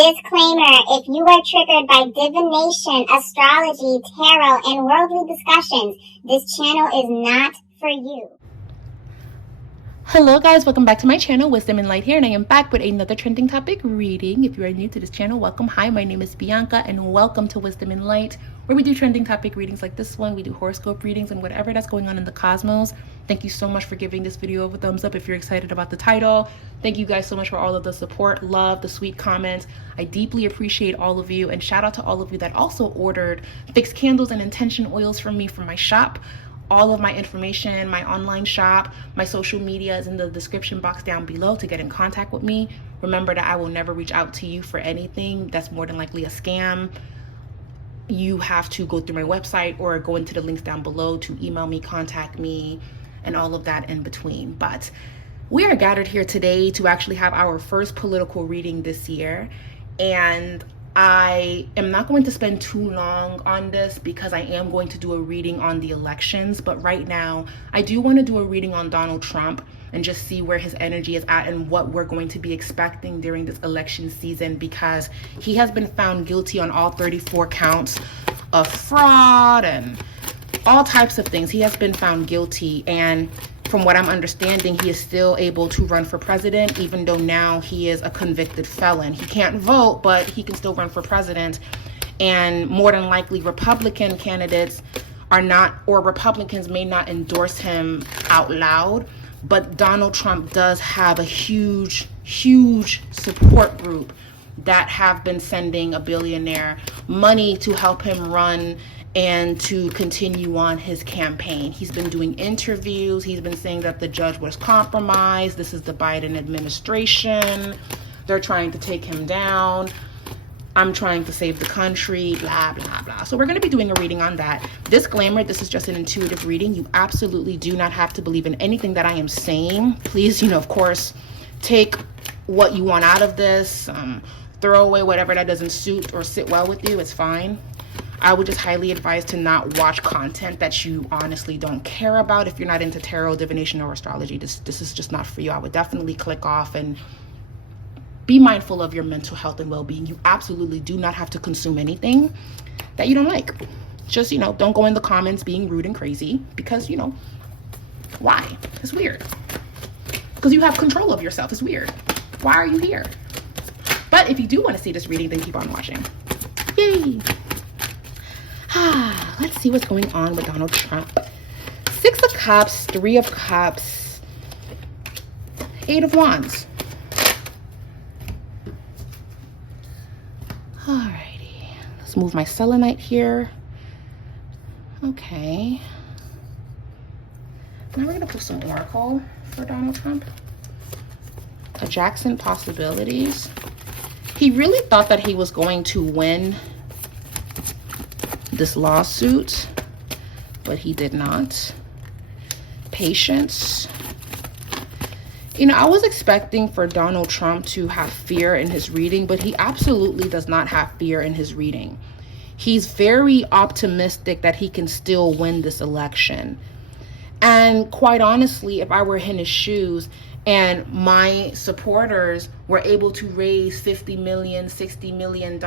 Disclaimer: if you are triggered by divination, astrology, tarot, and worldly discussions, this channel is not for you. Hello guys, welcome back to my channel, Wisdom and Light here, and I am back with another trending topic reading. If you are new to this channel, welcome. Hi, my name is Bianca and welcome to Wisdom and Light, where we do trending topic readings like this one. We do horoscope readings and whatever that's going on in the cosmos. Thank you so much for giving this video a thumbs up if you're excited about the title. Thank you guys so much for all of the support, love, the sweet comments. I deeply appreciate all of you, and shout out to all of you that also ordered fixed candles and intention oils from me from my shop. All of my information, my online shop, my social media is in the description box down below to get in contact with me. Remember that I will never reach out to you for anything that's more than likely a scam. You have to go through my website or go into the links down below to email me, contact me, and all of that in between. But we are gathered here today to actually have our first political reading this year. And I am not going to spend too long on this because I am going to do a reading on the elections. But right now, I do want to do a reading on Donald Trump and just see where his energy is at and what we're going to be expecting during this election season, because he has been found guilty on all 34 counts of fraud and all types of things. He has been found guilty, and from what I'm understanding, he is still able to run for president, even though now he is a convicted felon. He can't vote, but he can still run for president. And more than likely, Republican candidates are not, or Republicans may not endorse him out loud, but Donald Trump does have a huge, huge support group that have been sending a billionaire money to help him run and to continue on his campaign. He's been doing interviews. He's been saying that the judge was compromised. This is the Biden administration. They're trying to take him down. I'm trying to save the country, blah, blah, blah. So we're going to be doing a reading on that. Disclaimer, this is just an intuitive reading. You absolutely do not have to believe in anything that I am saying. Please, of course, take what you want out of this. Throw away whatever that doesn't suit or sit well with you. It's fine. I would just highly advise to not watch content that you honestly don't care about. If you're not into tarot, divination, or astrology, this is just not for you. I would definitely click off and be mindful of your mental health and well-being. You absolutely do not have to consume anything that you don't like. Just, don't go in the comments being rude and crazy, because, why? It's weird. Because you have control of yourself. It's weird. Why are you here? But if you do want to see this reading, then keep on watching. Yay! Let's see what's going on with Donald Trump. 6 of Cups, 3 of Cups, 8 of Wands. Alrighty, let's move my selenite here. Okay. Now we're gonna put some oracle for Donald Trump. A Jackson possibilities. He really thought that he was going to win this lawsuit, but he did not. Patience. I was expecting for Donald Trump to have fear in his reading, but he absolutely does not have fear in his reading. He's very optimistic that he can still win this election. And quite honestly, if I were in his shoes and my supporters were able to raise $50 million, $60 million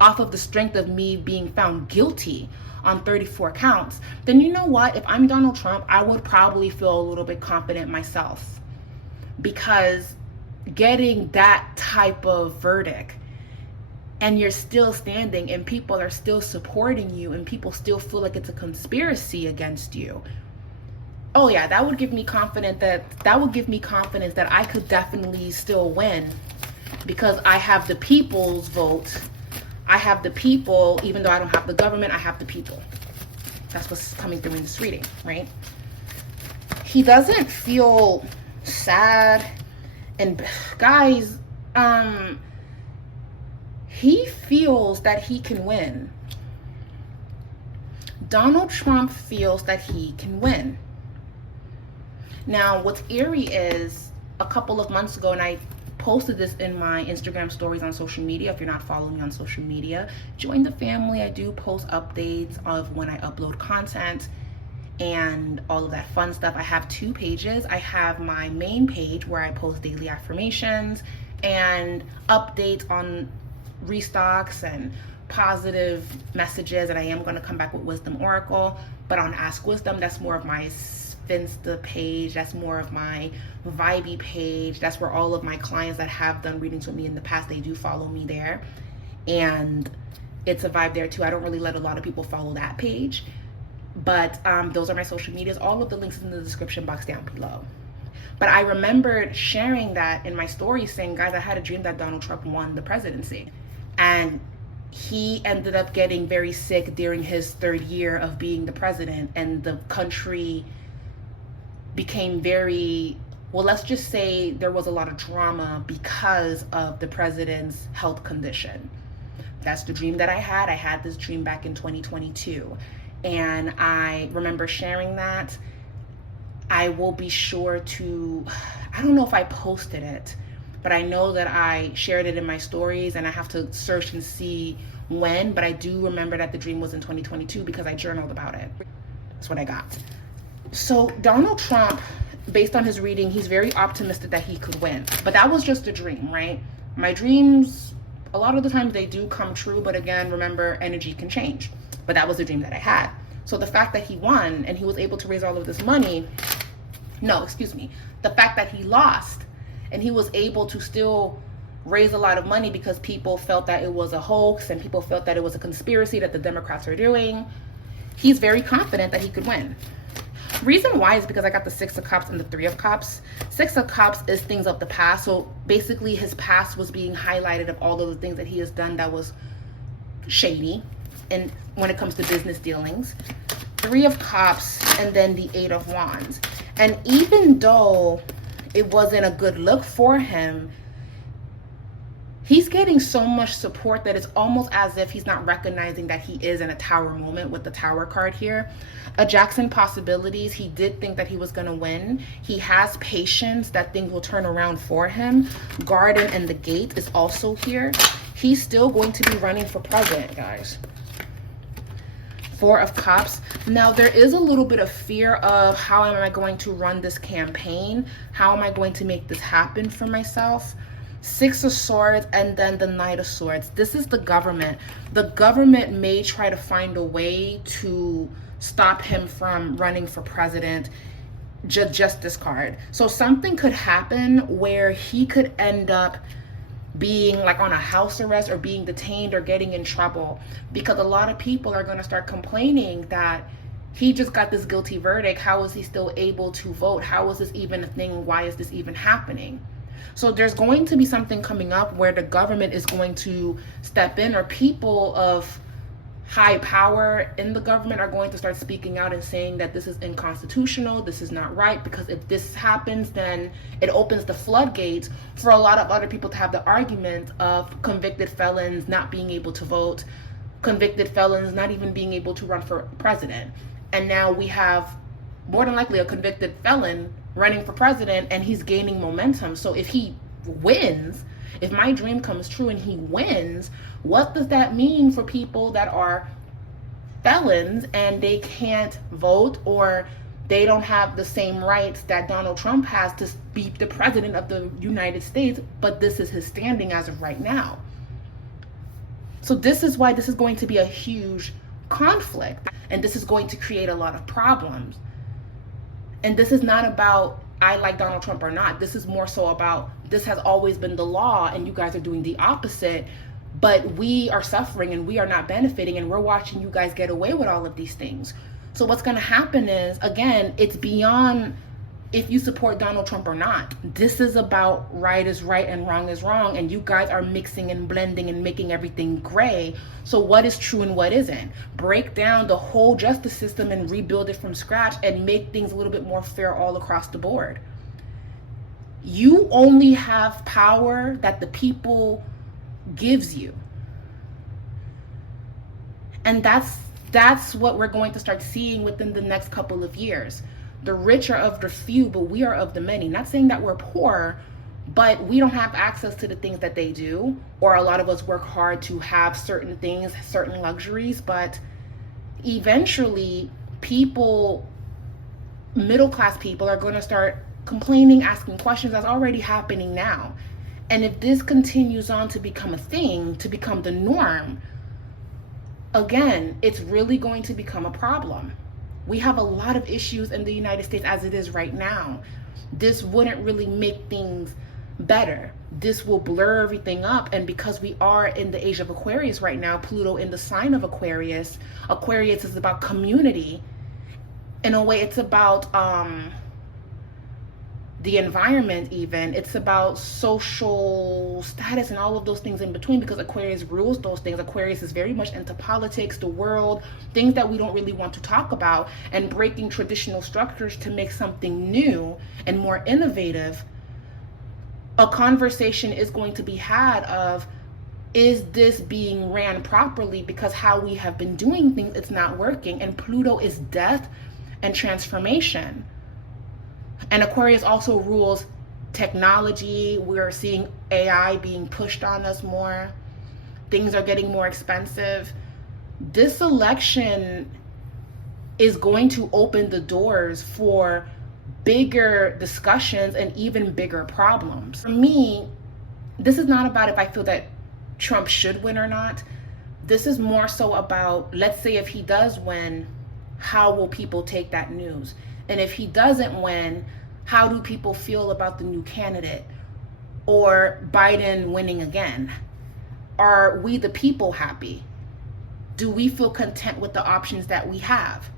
off of the strength of me being found guilty on 34 counts, then you know what? If I'm Donald Trump, I would probably feel a little bit confident myself, because getting that type of verdict and you're still standing and people are still supporting you and people still feel like it's a conspiracy against you. Oh yeah, that would give me confidence that I could definitely still win, because I have the people's vote. I have the people. Even though I don't have the government, I have the people. That's what's coming through in this reading, right? He doesn't feel sad. And guys, he feels that he can win. Donald Trump feels that he can win. Now, what's eerie is, a couple of months ago, and I posted this in my Instagram stories on social media. If you're not following me on social media, join the family. I do post updates of when I upload content and all of that fun stuff. I have 2 pages. I have my main page where I post daily affirmations and updates on restocks and positive messages. And I am going to come back with Wisdom Oracle, but on Ask Wisdom, that's more of my Finsta page, that's more of my Vibey page. That's where all of my clients that have done readings with me in the past, they do follow me there, and it's a vibe there too. I don't really let a lot of people follow that page, but those are my social medias. All of the links in the description box down below. But I remembered sharing that in my story, saying, guys, I had a dream that Donald Trump won the presidency, and he ended up getting very sick during his third year of being the president, and the country became very, well, let's just say there was a lot of drama because of the president's health condition. That's the dream that I had. I had this dream back in 2022, and I remember sharing that. I will be sure to, I don't know if I posted it, but I know that I shared it in my stories, and I have to search and see when, but I do remember that the dream was in 2022 because I journaled about it. That's what I got. So Donald Trump, based on his reading, he's very optimistic that he could win, but that was just a dream, right? My dreams, a lot of the times they do come true, but again, remember, energy can change. But that was the dream that I had. So the fact that he won and he was able to raise all of this money, the fact that he lost and he was able to still raise a lot of money because people felt that it was a hoax and people felt that it was a conspiracy that the Democrats are doing, he's very confident that he could win. Reason why is because I got the Six of Cups and the Three of Cups. Six of Cups is things of the past. So basically his past was being highlighted of all of the things that he has done that was shady, and when it comes to business dealings. Three of Cups, and then the Eight of Wands. And even though it wasn't a good look for him, he's getting so much support that it's almost as if he's not recognizing that he is in a tower moment with the Tower card here. A Jackson possibilities, he did think that he was going to win. He has patience that things will turn around for him. Garden and the Gate is also here. He's still going to be running for president, guys. Four of Cups. Now, there is a little bit of fear of how am I going to run this campaign? How am I going to make this happen for myself? Six of Swords, and then the Knight of Swords. This is the government. The government may try to find a way to stop him from running for president. Just this card. So something could happen where he could end up being like on a house arrest or being detained or getting in trouble, because a lot of people are going to start complaining that he just got this guilty verdict. How is he still able to vote? How is this even a thing? Why is this even happening? So there's going to be something coming up where the government is going to step in, or people of high power in the government are going to start speaking out and saying that this is unconstitutional, this is not right, because if this happens, then it opens the floodgates for a lot of other people to have the argument of convicted felons not being able to vote, convicted felons not even being able to run for president. And now we have more than likely a convicted felon running for president, and he's gaining momentum. So if he wins, if my dream comes true and he wins, what does that mean for people that are felons and they can't vote, or they don't have the same rights that Donald Trump has to be the president of the United States, but this is his standing as of right now. So this is why this is going to be a huge conflict, and this is going to create a lot of problems. And this is not about I like Donald Trump or not. This is more so about this has always been the law and you guys are doing the opposite, but we are suffering and we are not benefiting, and we're watching you guys get away with all of these things. So what's going to happen is, again, it's beyond if you support Donald Trump or not. This is about right is right and wrong is wrong, and you guys are mixing and blending and making everything gray. So what is true and what isn't? Break down the whole justice system and rebuild it from scratch and make things a little bit more fair all across the board. You only have power that the people gives you. And that's what we're going to start seeing within the next couple of years. The rich are of the few, but we are of the many. Not saying that we're poor, but we don't have access to the things that they do, or a lot of us work hard to have certain things, certain luxuries, but eventually people, middle class people, are going to start complaining, asking questions. That's already happening now. And if this continues on to become a thing, to become the norm, again, it's really going to become a problem. We have a lot of issues in the United States as it is right now. This wouldn't really make things better. This will blur everything up. And because we are in the age of Aquarius right now, Pluto in the sign of Aquarius, Aquarius is about community. In a way, it's about the environment even. It's about social status and all of those things in between, because Aquarius rules those things. Aquarius is very much into politics, the world, things that we don't really want to talk about, and breaking traditional structures to make something new and more innovative. A conversation is going to be had of, is this being ran properly? Because how we have been doing things, it's not working. And Pluto is death and transformation. And Aquarius also rules technology. We're seeing AI being pushed on us more. Things are getting more expensive. This election is going to open the doors for bigger discussions and even bigger problems. For me, this is not about if I feel that Trump should win or not. This is more so about, let's say if he does win, how will people take that news? And if he doesn't win, how do people feel about the new candidate or Biden winning again? Are we the people happy? Do we feel content with the options that we have?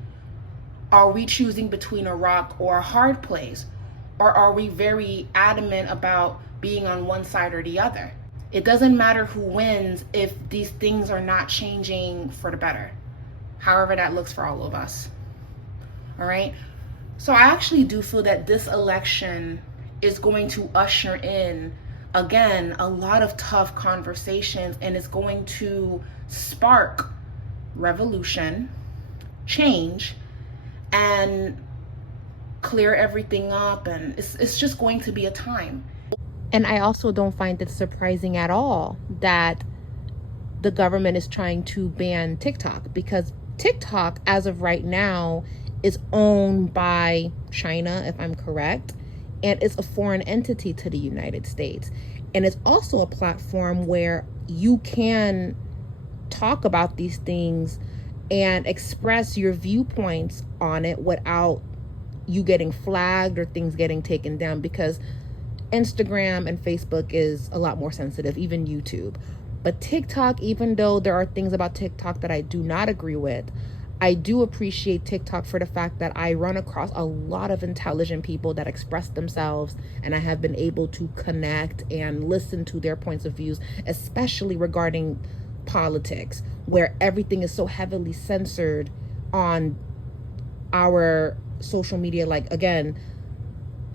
Are we choosing between a rock or a hard place? Or are we very adamant about being on one side or the other? It doesn't matter who wins if these things are not changing for the better, however that looks for all of us. All right. So I actually do feel that this election is going to usher in, again, a lot of tough conversations, and it's going to spark revolution, change, and clear everything up. And it's just going to be a time. And I also don't find it surprising at all that the government is trying to ban TikTok, because TikTok, as of right now, is owned by China, if I'm correct, and it's a foreign entity to the United States. And it's also a platform where you can talk about these things and express your viewpoints on it without you getting flagged or things getting taken down, because Instagram and Facebook is a lot more sensitive, even YouTube. But TikTok, even though there are things about TikTok that I do not agree with, I do appreciate TikTok for the fact that I run across a lot of intelligent people that express themselves, and I have been able to connect and listen to their points of views, especially regarding politics, where everything is so heavily censored on our social media, like, again,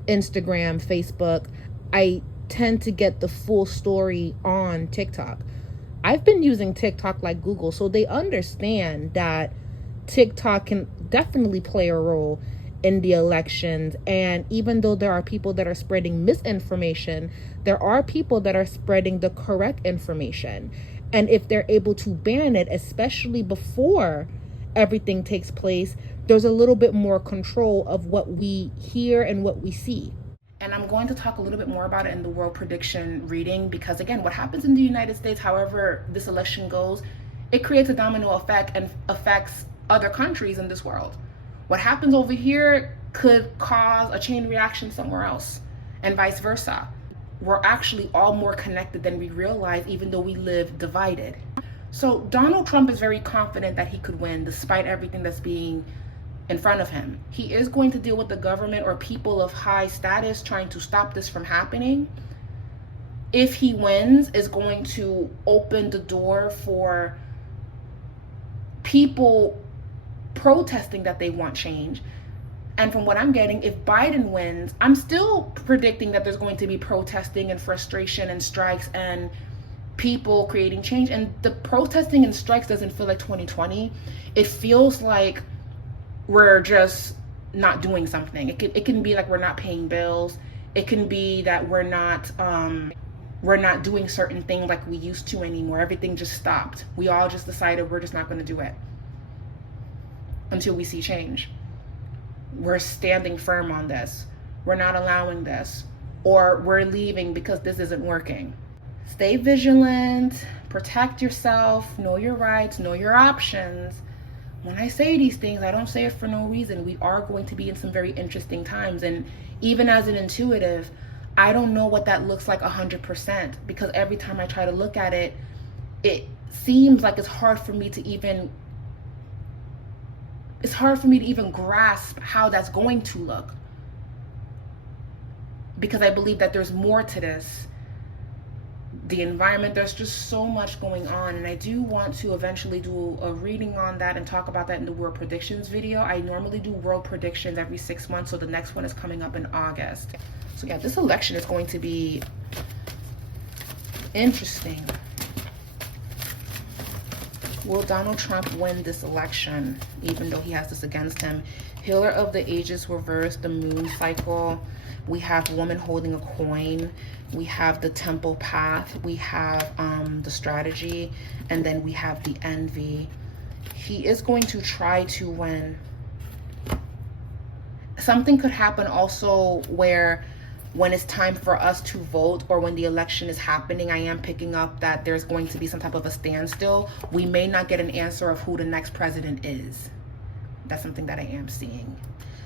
Instagram, Facebook. I tend to get the full story on TikTok. I've been using TikTok like Google, so they understand that TikTok can definitely play a role in the elections. And even though there are people that are spreading misinformation, there are people that are spreading the correct information. And if they're able to ban it, especially before everything takes place, there's a little bit more control of what we hear and what we see. And I'm going to talk a little bit more about it in the world prediction reading, because again, what happens in the United States, however this election goes, it creates a domino effect and affects other countries in this world. What happens over here could cause a chain reaction somewhere else, and vice versa. We're actually all more connected than we realize, even though we live divided. So Donald Trump is very confident that he could win despite everything that's being in front of him. He is going to deal with the government or people of high status trying to stop this from happening. If he wins, is going to open the door for people protesting that they want change. And from what I'm getting, if Biden wins, I'm still predicting that there's going to be protesting and frustration and strikes and people creating change. And the protesting and strikes doesn't feel like 2020. It feels like we're just not doing something. It can be like we're not paying bills. It can be that we're not doing certain things like we used to anymore. Everything just stopped. We all just decided we're just not going to do it until we see change. We're standing firm on this. We're not allowing this. or we're leaving because this isn't working. Stay vigilant, protect yourself, know your rights, know your options. When I say these things, I don't say it for no reason. We are going to be in some very interesting times. And even as an intuitive, I don't know what that looks like 100%, because every time I try to look at it, it seems like it's hard for me to even grasp how that's going to look, because I believe that there's more to this. The environment, there's just so much going on, and I do want to eventually do a reading on that and talk about that in the world predictions video. I normally do world predictions every 6 months, so the next one is coming up in August. So yeah, this election is going to be interesting. Will Donald Trump win this election, even though he has this against him? Healer of the Ages reversed, the moon cycle. We have woman holding a coin. We have the temple path. We have the strategy. And then we have the envy. He is going to try to win. Something could happen also where when it's time for us to vote, or when the election is happening, I am picking up that there's going to be some type of a standstill. We may not get an answer of who the next president is. That's something that I am seeing.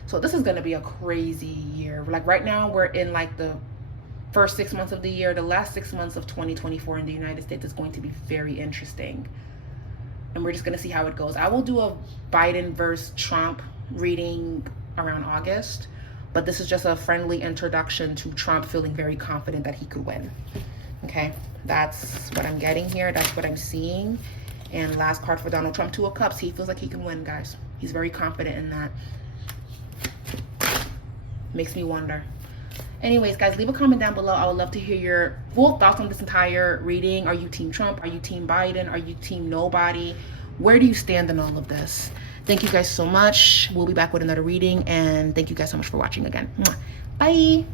So this is going to be a crazy year. Like right now, we're in like the first 6 months of the year. The last 6 months of 2024 in the United States is going to be very interesting. And we're just going to see how it goes. I will do a Biden versus Trump reading around August. But this is just a friendly introduction to Trump feeling very confident that he could win. Okay, that's what I'm getting here. That's what I'm seeing. And last card for Donald Trump, 2 of Cups. He feels like he can win, guys. He's very confident in that. Makes me wonder. Anyways, guys, leave a comment down below. I would love to hear your full thoughts on this entire reading. Are you Team Trump? Are you Team Biden? Are you Team Nobody? Where do you stand in all of this? Thank you guys so much. We'll be back with another reading, and thank you guys so much for watching again. Bye.